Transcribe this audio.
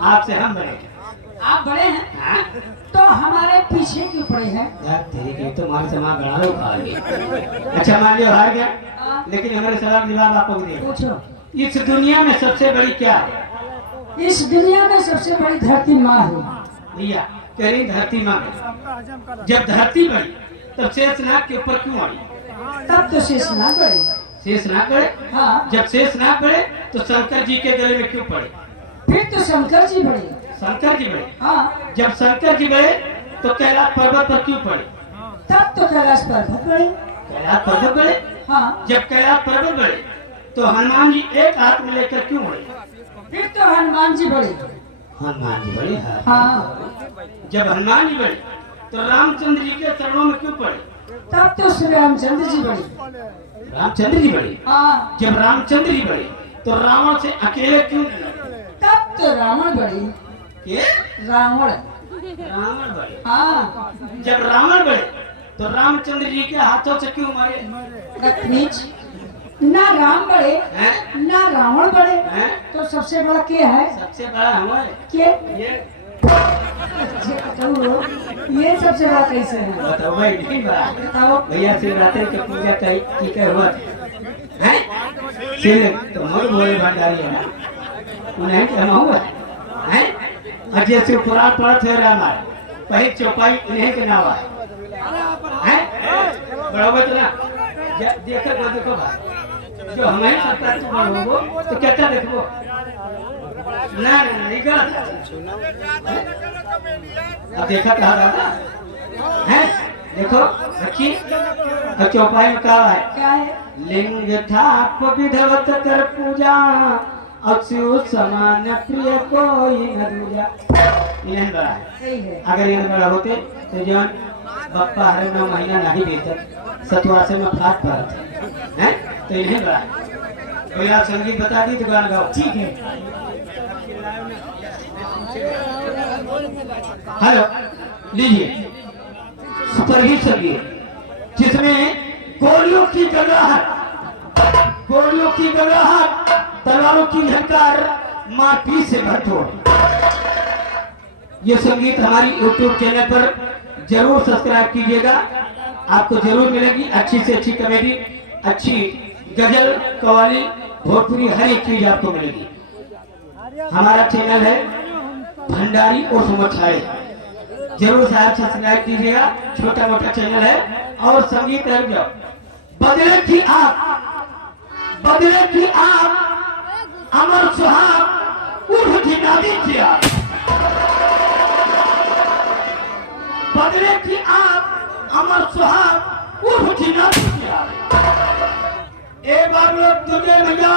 आपसे हम बड़े हैं। आप बड़े हैं हाँ? तो हमारे पीछे क्यों पड़े हैं? यार तेरे के तो मार से मार गड़ा लो खा गए। अच्छा मान लियो हार गया, लेकिन हमारे सवाल जवाब आपको भी देगा। पूछो। इस दुनिया में सबसे बड़ी क्या है? इस दुनिया में सबसे बड़ी धरती माँ है। भैया कह रही धरती माँ है। जब धरती बड़ी तब शेषनाग के ऊपर क्यों आई? तब तो शेषनाग बड़े। शेषनाग बड़े? हाँ। जब शेषनाग बड़े तो शंकर जी के गले में क्यों पड़े? फिर तो शंकर जी बड़े। शंकर जी बड़े? हाँ। जब शंकर जी बड़े तो कैलाश पर्वत पर क्यों पड़े? तब तो कैलाश पर्वत बड़े। कैलाश पर्वत बड़े? हाँ। जब कैलाश पर्वत बड़े तो हनुमान जी एक हाथ में लेकर क्यों बड़े? फिर तो हनुमान जी बड़े। हनुमान जी बड़े? हाँ। जब हनुमान जी बड़े तो रामचंद्र जी के चरणों में क्यों पड़े? तब तो श्री रामचंद्र जी बड़े। रामचंद्र जी बड़े? हाँ। जब रामचंद्र जी बड़े तो रावण से अकेले क्यों लड़े? तब तो रावण बड़े। के? रावण। रावण बड़े? हाँ। जब रावण बड़े तो रामचंद्र जी के हाथों से क्यों मारे? रत्नीच। ना राम बड़े हैं? ना रावण बड़े हैं? तो सबसे बड़ा क्या है? सबसे बड़ा हमारे के? ये ये सबसे बड़ा कैसे है? बताओ भाई नहीं बड़ा। बताओ। भैया शिवरात्रि के पूजा की कर हुआ है? शिव तो मत बोले भंडारी है उन्हें कहना हुआ है। और जैसे पुराण पढ़त है रामायण पहले चौपाई इन्हें के नाम है बराबर तो ना देखो देखो भाई जो हमें सरकार को बढ़ो तो क्या क्या देखो ना नहीं गलत अब देखा कहा दादा है देखो अच्छी चौपाई में कहा है क्या है? लिंग थाप विधवत कर पूजा अक्षु समान प्रिय कोई न दूजा। इन्हें बड़ा है। सही है। अगर इन्हें बड़ा होते तो जन बप्पा हरे 9 महीना नहीं देते सतुआ से में फाट पड़ते हैं तो इन्हें बड़ा है। कोई आप संगीत बता दी तो गाना गाओ। ठीक है। हेलो लीजिए सुपरहिट संगीत जिसमें गोलियों की गड़गड़ाहट तलवारों की झनकार माटी से भरतोड़। ये संगीत हमारी YouTube चैनल पर जरूर सब्सक्राइब कीजिएगा। आपको जरूर मिलेगी अच्छी से अच्छी कॉमेडी, अच्छी गजल, कव्वाली, भोजपुरी हर एक चीज आपको मिलेगी। हमारा चैनल है भंडारी और मछाई। जरूर साहब सब्सक्राइब कीजिएगा। छोटा मोटा चैनल है और संगीत है जो बदले की आप अमर सुहाग उठ जिनादी किया। बदले की आप अमर सुहाग उठ जिनादी किया। एक बार लोग तुझे मिला